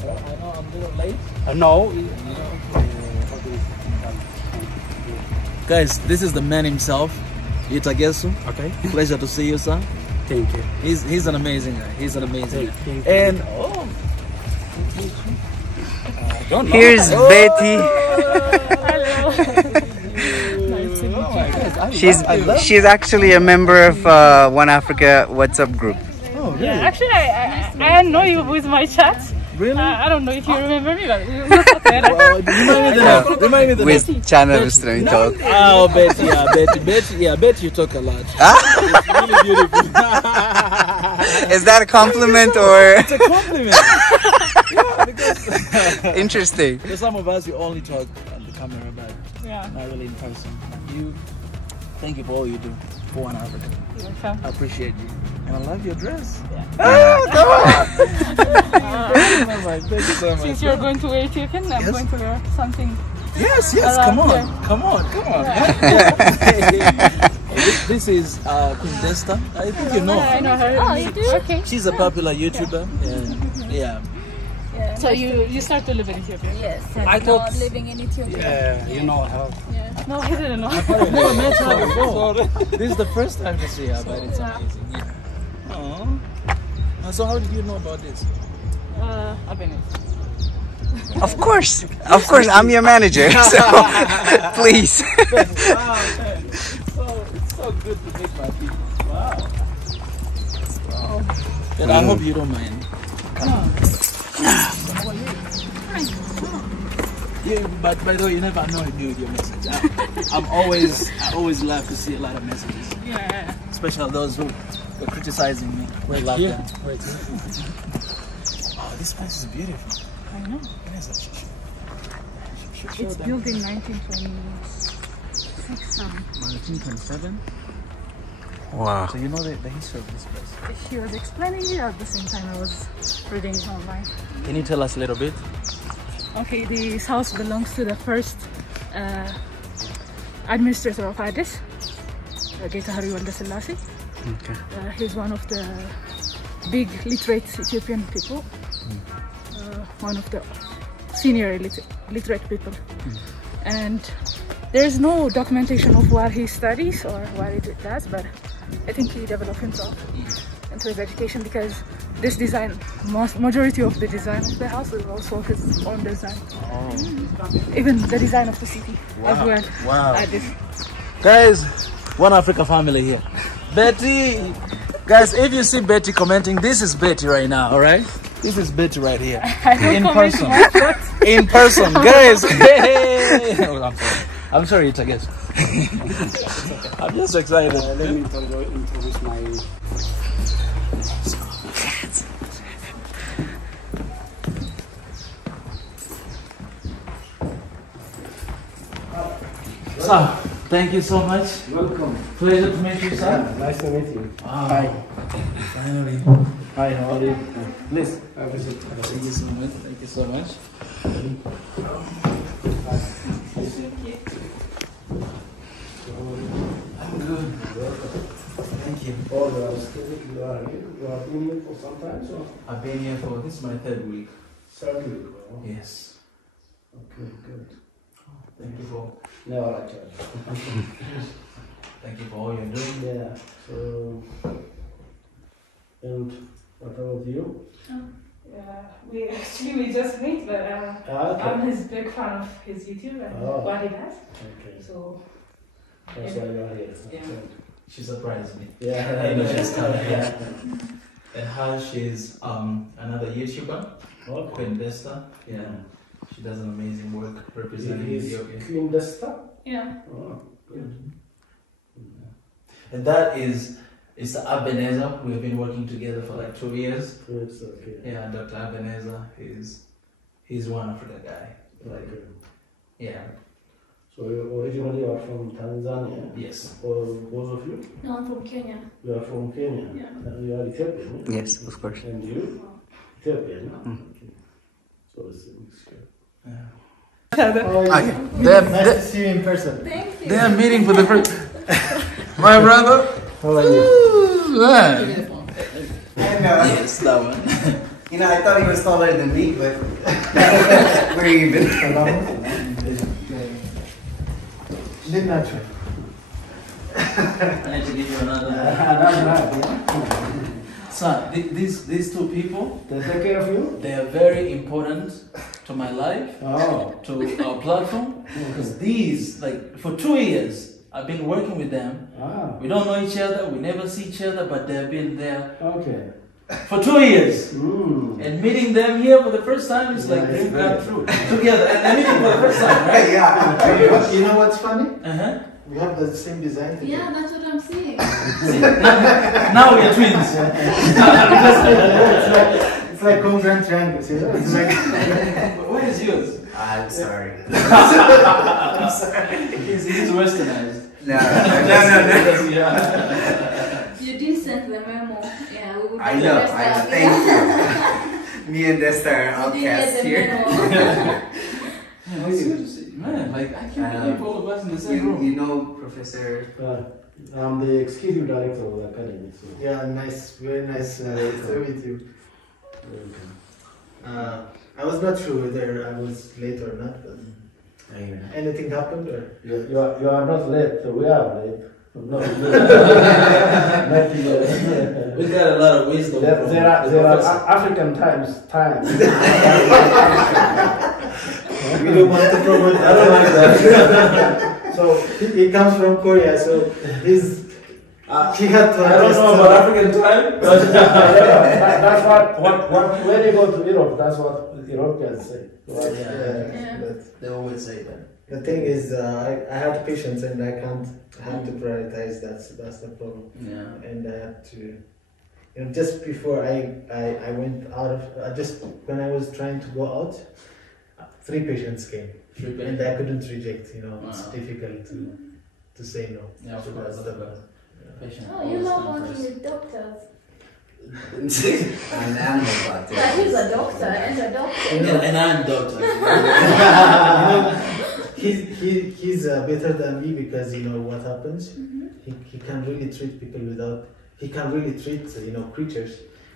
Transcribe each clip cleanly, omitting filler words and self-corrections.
know I'm a little late. No. Guys, this is the man himself, Itagesu. Okay. Pleasure to see you, sir. Thank you. He's an amazing guy. He's an amazing guy. Thank you. And Here's Betty. She's actually a member of One Africa WhatsApp group. oh, really? Yeah, actually, I know you with my chats. Really? I don't know if you remember me, but we were talking. Remind me the name. With channel Restraint Talk. Oh, Betty, Betty, you talk a lot. It's really beautiful. Is that a compliment or It's a compliment. Yeah, because interesting? for some of us, we only talk on the camera, but Yeah. not really in person. You, thank you for all you do for One Africa. Okay. I appreciate you, and I love your dress. Yeah. Thank you so much. Since you're going to wear Ethiopian, I'm Yes. going to wear something. Yes, Around come on, here. come on. This is Queen Desta. I think you know I her. know her. Oh, you do? Okay. She's a popular YouTuber. Yeah. Yeah. So you start to live in Ethiopia? Yes, and I now thought- I'm living in Ethiopia. Yeah, you know how. Yeah. No, I didn't know. I've never met her before. This is the first time to see her, but it's amazing. Yeah. Aww. So how did you know about this? Abenezer. Of course, I'm your manager. So please. It's so good to meet my people. Wow. And I hope you don't mind. Yeah, but by the way, you never know if you with your message. I always love to see a lot of messages, Yeah. especially those who were criticizing me. We love Yeah. them. Oh, this place is beautiful. I know. Yes, It's built in 1926. 1927. Wow. So you know the history of this place. She was explaining it at the same time I was reading it online. Can you tell us a little bit? Okay, this house belongs to the first administrator of Addis, Getahari Waldesillasi. Okay. He's one of the big literate Ethiopian people, one of the senior literate people. And there's no documentation of where he studies or what he does, but I think he developed himself into his education because this design, majority of the design of the house is also his own design. Even the design of the city as well. Wow. Addis. Guys, One Africa family here. Betty! Guys, if you see Betty commenting, this is Betty right now, alright? This is Betty right here. In person. In person, guys! Hey! Oh, I'm sorry, it's a guess. I'm just excited. Let me introduce my. Sir, thank you so much. Welcome. Pleasure to meet you, sir. Nice to meet you. Wow. Hi. Finally. Hi, how are you? Please. Have a seat. Thank you so much. Thank you so much. I'm good. Thank you. Oh, you are still you are here. You have been here for some time, so I've been here for this is my third week. certainly. Oh, Yes. okay, good. Thank you for Never actually. thank you for all you're doing. Yeah. So, and what about you? We just meet, but Okay. I'm his big fan of his YouTube and what he does. Okay. So That's why you are here. Yeah. Okay. She surprised me. Yeah. I know she's coming. Yeah. And her, she's another YouTuber, Okay. Queen Desta. Yeah. She does an amazing work representing Is Ethiopia. Queen Desta? yeah. Oh, good. And that is it's Abenezer. We've been working together for like 2 years. It's okay. Yeah, Dr. Abenezer he's one Africa guy. Like Okay. yeah. So you originally are from Tanzania? Yes. Or both of you? No, I'm from Kenya. You are from Kenya? Yeah. And you are Ethiopian? Yeah? Yes, of course. And you? Ethiopian? Okay. So it's a mixture. Yeah. Okay. Nice to see you in person. Thank you. They are meeting for the first my brother. How are you? Man. Yes, that one. You know, I thought he was taller than me, but we're even. Didn't actually. I need to give you another. Son, these two people, They take care of you? they are very important to my life, Oh. to our platform. Because these, like, for 2 years, I've been working with them. Ah. We don't know each other, we never see each other, but they've been there Okay. for 2 years. Mm. And meeting them here for the first time is like dream come true. Together, and I meeting for the first time, right? Yeah. You know what's funny? Uh-huh. We have the same design today. Yeah, that's what I'm saying. Now we are twins. It's like congruent triangles, you know? It's like Where is yours? I'm sorry. I'm sorry. He's westernized. No. Yeah. You did send the memo. Yeah, we would I do the know. best out. Thank you. Me and Desta are You did get outcasts the here. memo. Yeah, it's good to see. Man, like, I can't believe all of us in the same room. You know, Professor. I'm the executive director of the academy. So. yeah, nice, very nice to meet you. I was not sure whether I was late or not, but anything happened or? You are not late, we are late. No, We got a lot of wisdom. there are African time. We don't want to promote. I don't like that. So he comes from Korea, so he had to. I don't know about African time, but that's what when you go to Europe, that's what Europeans say. Right? Yeah. But They always say that. the thing is, I had patience and I have to prioritize. That's the problem. Yeah. And I had to, you know, just before I went out of, just when I was trying to go out, 3 patients came, and I couldn't reject. You know, it's difficult to say no. Yeah, of So course. that's the Patient Oh, you love working with doctors. I'm an animal doctor. Yeah, he's a doctor and a doctor. And I'm doctor. He's better than me because you know what happens. He can really treat people without. He can really treat creatures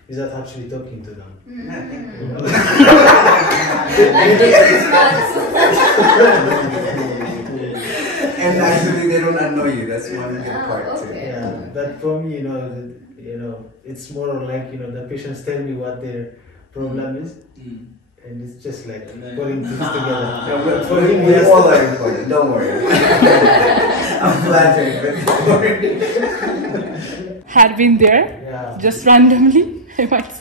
without actually talking to them. And actually, they don't annoy you. That's one good part too. Okay. Yeah, but for me, it's more like the patients tell me what their problem is, and it's just like putting things together. For him, We yes. all are important. Don't worry. I'm flattered, but don't worry. Had been there, Yeah. just randomly. I might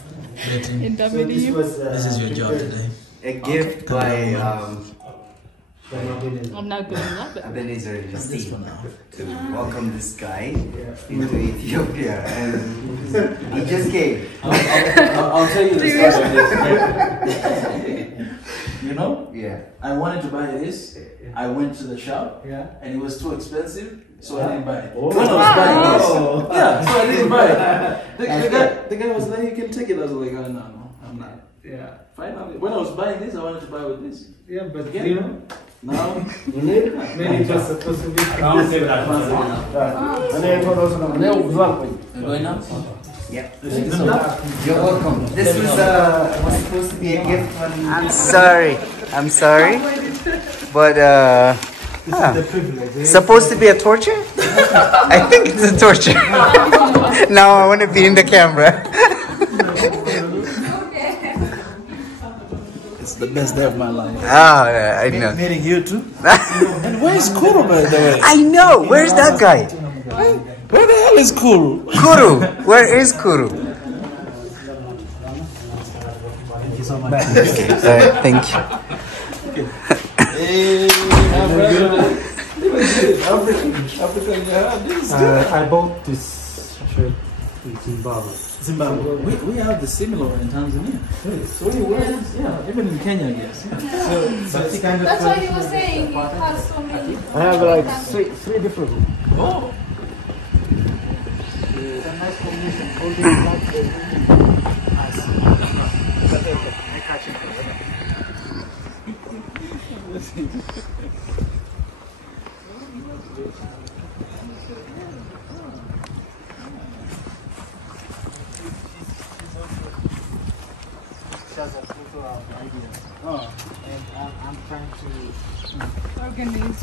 in So this WU. was. This is your job today. A gift by from Abenezer. I'm not doing that, but Abenezer What's this one now? to welcome this guy into Ethiopia, and he just came. I'll tell you the story of this. You know, Yeah. I wanted to buy this. I went to the shop, Yeah. and it was too expensive, so I didn't buy it. Oh. When I was buying this, Oh. yeah, so I didn't buy it. The guy was like, "You can take it." I was like, "Oh no, I'm not." Yeah. Finally, when I was buying this, I wanted to buy with this. Yeah, but Again. you know, Now, maybe it was supposed to be. I'm going up. Yep. You're welcome. This was supposed to be a gift from. I'm sorry, but The privilege. supposed to be a torture? I think it's a torture. Now I want to be in the camera. It's the best day of my life. Oh, I know. Meeting you too. And where's Kuru, by the way? I know. Where's that guy? Where the hell is Kuru? Kuru. Where is Kuru? Thank you so much. Thank you. Hey, my brother. African, yeah, this is good. I bought this shirt in Zimbabwe. Zimbabwe. We have the similar in Tanzania. Yeah, even in Kenya, I guess. So it's kind of. That's why he was saying he has so many. I have like three different. Oh, It's a nice combination. Holding black. I catch it. ideas. Oh. And I'm trying to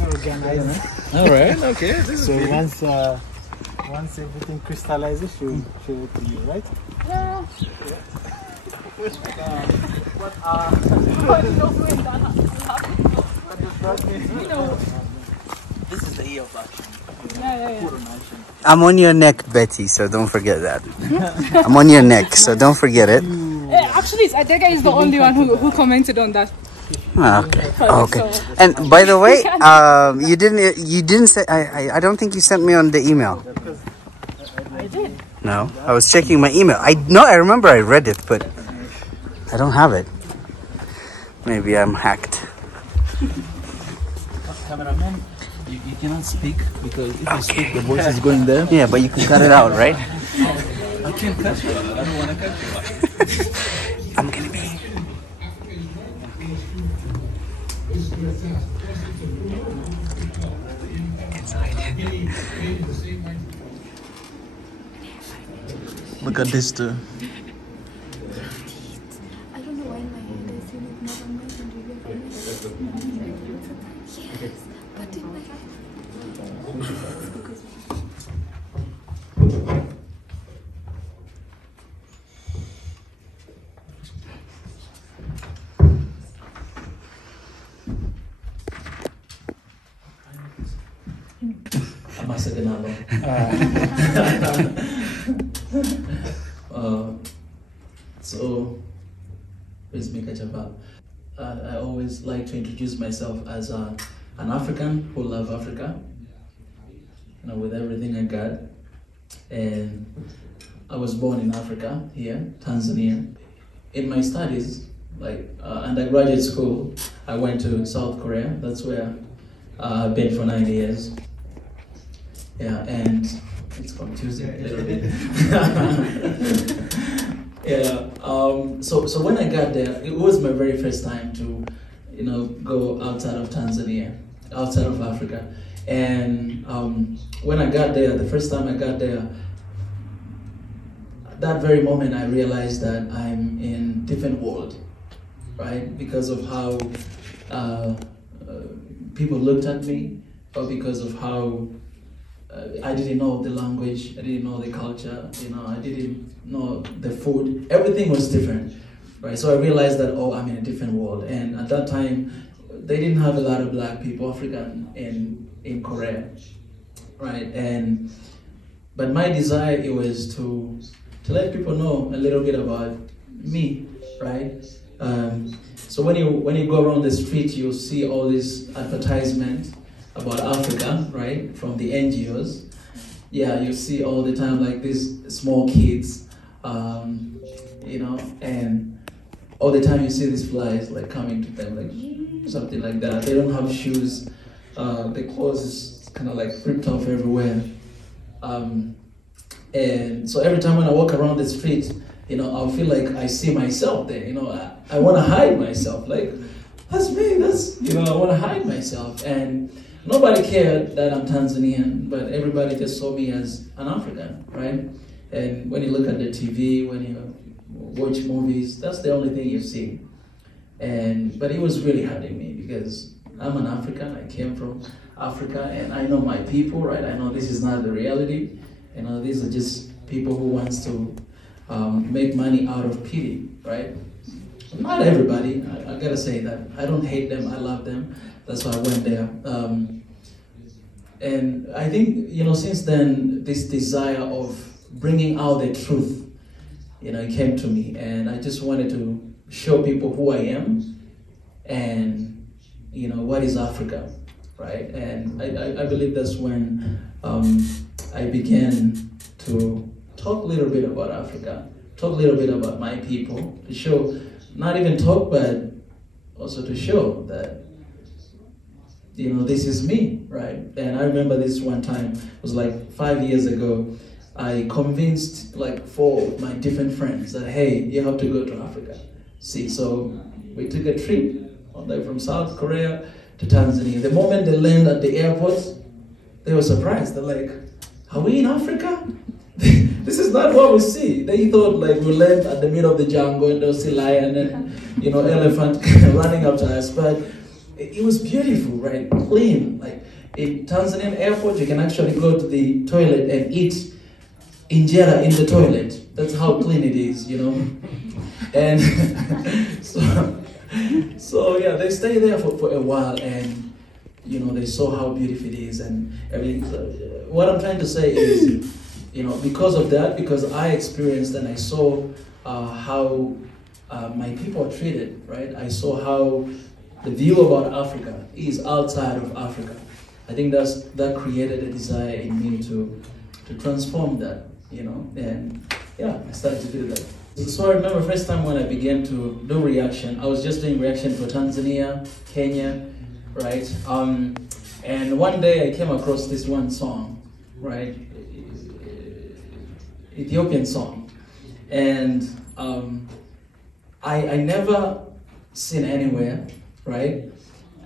Organize. All right. Okay. This is So big. once everything crystallizes, she'll show it to you, right? Yeah. You know. This is the E of action. Yeah. I'm on your neck, Betty, so don't forget that. I'm on your neck, so don't forget it. Actually, Tsedeke is the only one who commented on that. Okay. Okay. And by the way, you didn't say. I don't think you sent me on the email. I did. No, I was checking my email. I remember I read it, but I don't have it. Maybe I'm hacked. Cameraman, you cannot speak because if you speak, the voice is going there. Yeah, but you can cut it out, right? I can't cut you. I don't want to cut you. I'm gonna be. Look at this too. I don't know why in my head I feel it not on my hand. Yes, but in my head. So, where's Mika? I always like to introduce myself as an African who loves Africa, with everything I got. And I was born in Africa, here, Tanzania. In my studies, like undergraduate school, I went to South Korea. That's where I've been for 9 years. Yeah, and it's confusing a little bit. Yeah. So when I got there, it was my very first time to, go outside of Tanzania, outside of Africa. And when I got there, the first time I got there, that very moment I realized that I'm in a different world, right? Because of how people looked at me, or because of how I didn't know the language, I didn't know the culture, I didn't know the food. Everything was different, right? So I realized that, I'm in a different world. And at that time, they didn't have a lot of black people, African, in Korea, right? But my desire, it was to let people know a little bit about me, right? So when you go around the street, you'll see all these advertisements about Africa, right, from the NGOs. Yeah, you see all the time like these small kids, and all the time you see these flies like coming to them, like something like that. They don't have shoes. The clothes is kind of like ripped off everywhere. And so every time when I walk around the street, I'll feel like I see myself there. I want to hide myself. Like, that's me. That's I want to hide myself. And nobody cared that I'm Tanzanian, but everybody just saw me as an African, right? And when you look at the TV, when you watch movies, that's the only thing you see. But it was really hurting me because I'm an African. I came from Africa, and I know my people, right? I know this is not the reality. These are just people who wants to make money out of pity, right? Not everybody. I gotta say that. I don't hate them. I love them. That's why I went there. And I think, since then, this desire of bringing out the truth, it came to me. And I just wanted to show people who I am and, what is Africa, right? And I believe that's when I began to talk a little bit about Africa, talk a little bit about my people, to show, not even talk, but also to show that this is me, right? And I remember this one time, it was like 5 years ago, I convinced like 4 of my different friends that, hey, you have to go to Africa. See, so we took a trip from South Korea to Tanzania. The moment they landed at the airport, they were surprised. They're like, are we in Africa? this is not what we see. They thought like we land at the middle of the jungle and they'll see lion and, you know, elephant running up to us. But it was beautiful, right? Clean. Like in Tanzanian airport, you can actually go to the toilet and eat injera in the toilet. That's how clean it is, you know. And so yeah, they stay there for a while, and you know, they saw how beautiful it is and everything. So, what I'm trying to say is, you know, because of that, because I experienced and I saw how my people are treated, right? I saw how the view about Africa is outside of Africa. I think that created a desire in me to transform that, you know, and yeah, I started to do that. So I remember first time when I began to do reaction, I was just doing reaction for Tanzania, Kenya, right? And one day I came across this one song, right? Ethiopian song. And I never seen anywhere, right?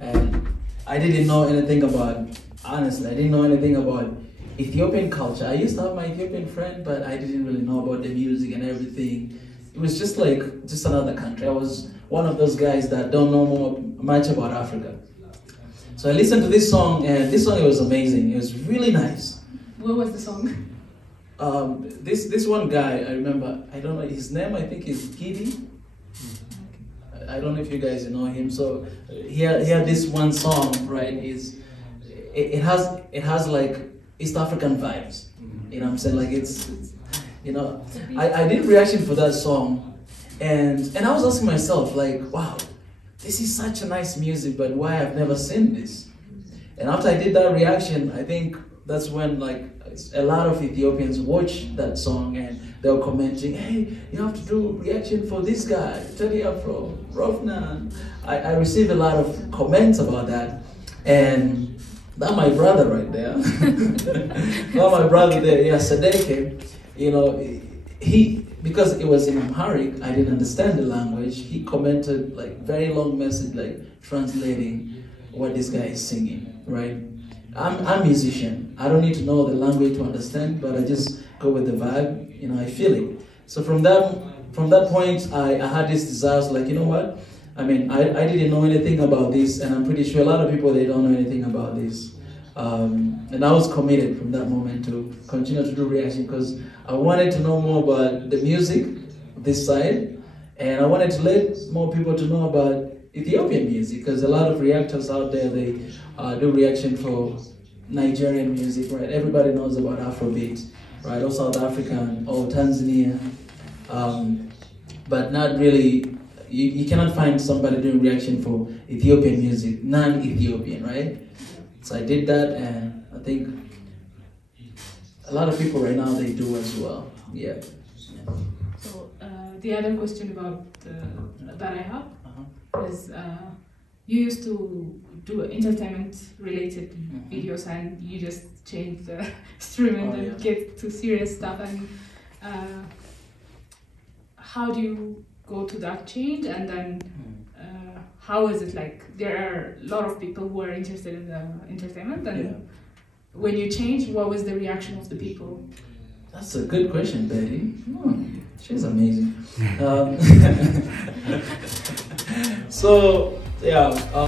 And I didn't know anything about, honestly, I didn't know anything about Ethiopian culture. I used to have my Ethiopian friend, but I didn't really know about the music and everything. It was just like, just another country. I was one of those guys that don't know much about Africa. So I listened to this song, and this song, it was amazing. It was really nice. What was the song? This one guy, I remember, I don't know his name, I think is Gidi. I don't know if you guys know him. So he had this one song, right? It has like East African vibes. You know what I'm saying? Like it's you know, I did reaction for that song, and I was asking myself like, wow, this is such a nice music, but why I've never seen this? And after I did that reaction, I think that's when like a lot of Ethiopians watched that song and they were commenting, hey, you have to do reaction for this guy, Teddy Afro, Rofnan. I received a lot of comments about that, and that's my brother right there. That's my brother there, yeah, Tsedeke. You know, because it was in Amharic, I didn't understand the language. He commented like very long message, like translating what this guy is singing, right? I'm a musician. I don't need to know the language to understand, but I just go with the vibe. You know, I feel it. So from that point, I had this desire, like, you know what? I mean, I didn't know anything about this, and I'm pretty sure a lot of people, they don't know anything about this. And I was committed from that moment to continue to do reaction because I wanted to know more about the music, this side, and I wanted to let more people to know about Ethiopian music because a lot of reactors out there, they do reaction for Nigerian music, right? Everybody knows about Afrobeat, right? Or South African or Tanzania, but not really. You cannot find somebody doing reaction for Ethiopian music, non-Ethiopian, right? So I did that, and I think a lot of people right now, they do as well. Yeah. So the other question about that I have is you used to do entertainment-related videos, and you just changed the stream and get to serious stuff. And how do you go to that change, and then how is it like? There are a lot of people who are interested in the entertainment, and when you change, what was the reaction of the people? That's a good question, Betty. She's amazing. So yeah,